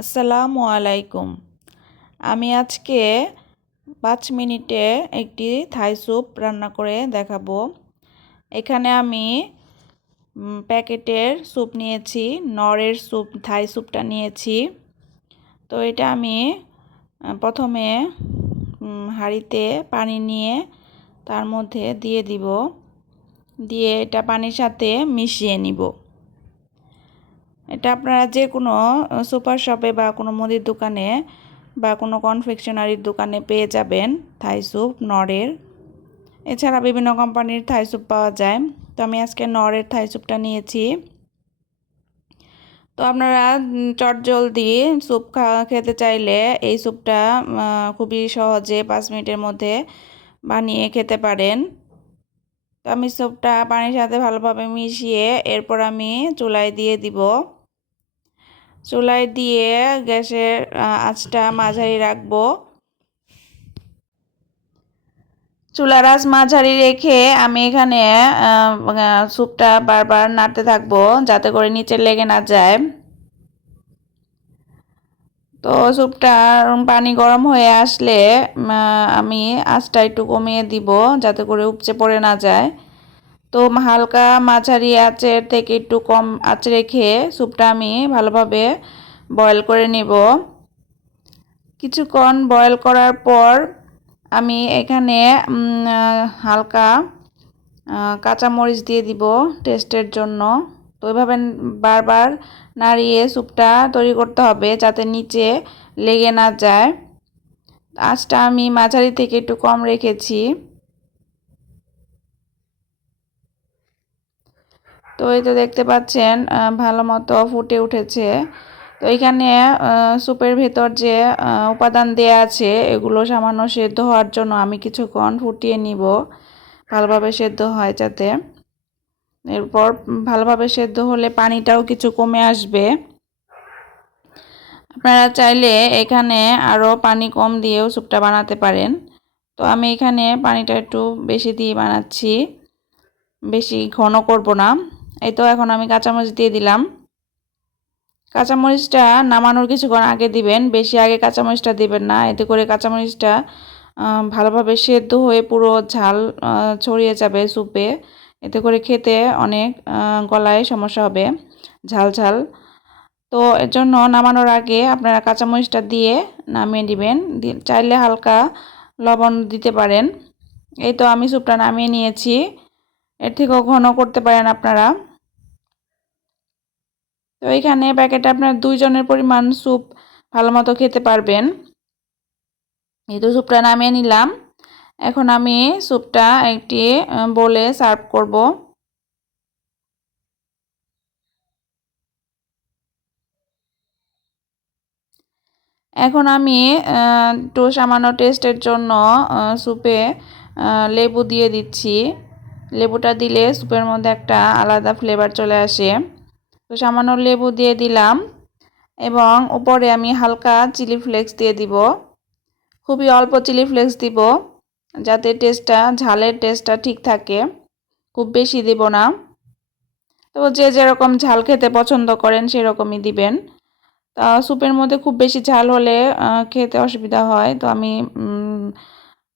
আসসালামু আলাইকুম। আমি আজকে 5 মিনিটে একটি থাই স্যুপ রান্না করে দেখাবো। এখানে আমি প্যাকেটের স্যুপ নিয়েছি, নরের স্যুপ, থাই স্যুপটা নিয়েছি। তো এটা আমি প্রথমে হাঁড়িতে পানি নিয়ে তার মধ্যে দিয়ে দিব, দিয়ে এটা পানির সাথে মিশিয়ে নিব। এটা আপনারা যে কোনো সুপার শপে বা কোনো মুদির দোকানে বা কোনো কনফেকশনারির দোকানে পেয়ে যাবেন থাই স্যুপ নরের। এছাড়া বিভিন্ন কোম্পানির থাই স্যুপ পাওয়া যায়। তো আমি আজকে নরের থাই স্যুপটা নিয়েছি। তো আপনারা চটজলদি স্যুপ খেতে চাইলে এই স্যুপটা খুবই সহজে 5 মিনিটের মধ্যে বানিয়ে খেতে পারেন। তো আমি স্যুপটা পানির সাথে ভালোভাবে মিশিয়ে এরপর আমি চুলায় দিয়ে দিব। চুলায় দিয়ে গ্যাসের আঁচটা মাঝারি রাখবো। চুলার আঁচ মাঝারি রেখে আমি এখানে স্যুপটা বারবার নাড়তে থাকবো যাতে করে নিচে লেগে না যায়। তো স্যুপটা পানি গরম হয়ে আসলে আমি আঁচটা একটু কমিয়ে দিব যাতে করে উপচে পড়ে না যায়। তো হালকা মাঝারি আঁচের থেকে একটু কম আঁচ রেখে স্যুপটা আমি ভালোভাবে বয়েল করে নেব। কিছুক্ষণ বয়েল করার পর আমি এখানে হালকা কাঁচামরিচ দিয়ে দিব টেস্টের জন্য। তো ওইভাবে বারবার নাড়িয়ে স্যুপটা তৈরি করতে হবে যাতে নিচে লেগে না যায়। আঁচটা আমি মাঝারি থেকে একটু কম রেখেছি। তো এই তো দেখতে পাচ্ছেন ভালো মতো ফুটে উঠেছে। তো এখানে স্যুপের ভেতর যে উপাদান দেয়া আছে এগুলো সামান্য সেদ্ধ হওয়ার জন্য আমি কিছুক্ষণ ফুটিয়ে নিব, ভালোভাবে সেদ্ধ হয় যাতে। এরপর ভালোভাবে সেদ্ধ হলে পানিটাও কিছু কমে আসবে। আপনারা চাইলে এখানে আরও পানি কম দিয়েও স্যুপটা বানাতে পারেন। তো আমি এখানে পানিটা একটু বেশি দিয়ে বানাচ্ছি, বেশি ঘন করব না। এই তো এখন আমি কাঁচামরিচ দিয়ে দিলাম। কাঁচামরিচটা নামানোর কিছুক্ষণ আগে দিবেন, বেশি আগে কাঁচামরিচটা দিবেন না, এতে করে কাঁচামরিচটা ভালোভাবে সেদ্ধ হয়ে পুরো ঝাল ছড়িয়ে যাবে স্যুপে। এতে করে খেতে অনেক গলায় সমস্যা হবে, ঝাল ঝাল। তো এর জন্য নামানোর আগে আপনারা কাঁচামরিচটা দিয়ে নামিয়ে দিবেন। চাইলে হালকা লবণ দিতে পারেন। এই তো আমি স্যুপটা নামিয়ে নিয়েছি। এর থেকেও ঘন করতে পারেন আপনারা। তো এখানে প্যাকেটে আপনার 2 জনের পরিমাণ স্যুপ ভালো মতো খেতে পারবেন। এই তো স্যুপটা নামিয়ে নিলাম। এখন আমি স্যুপটা একটি বোলে সার্ভ করব। এখন আমি একটু সামান্য টেস্টের জন্য স্যুপে লেবু দিয়ে দিচ্ছি। লেবুটা দিলে স্যুপের মধ্যে একটা আলাদা ফ্লেভার চলে আসে। তো সামান্য লেবু দিয়ে দিলাম এবং উপরে আমি হালকা চিলি ফ্লেক্স দিয়ে দিব। খুবই অল্প চিলি ফ্লেক্স দিব যাতে টেস্টটা, ঝালের টেস্টটা ঠিক থাকে। খুব বেশি দিব না। তো যে যেরকম ঝাল খেতে পছন্দ করেন সেরকমই দিবেন। তা স্যুপের মধ্যে খুব বেশি ঝাল হলে খেতে অসুবিধা হয়। তো আমি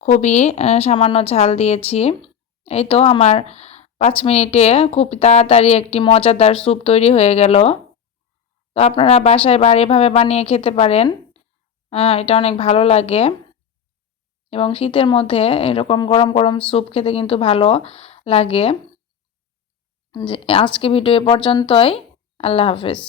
খুবই সামান্য ঝাল দিয়েছি। এই তো আমার 5 মিনিটে খুব তাড়াতাড়ি একটি মজাদার স্যুপ তৈরি হয়ে গেল। তো আপনারা বাসায় এভাবে বানিয়ে খেতে পারেন। এটা অনেক ভালো লাগে এবং শীতের মধ্যে এরকম গরম গরম স্যুপ খেতে কিন্তু ভালো লাগে। আজকে ভিডিও এ পর্যন্তই। আল্লাহ হাফেজ।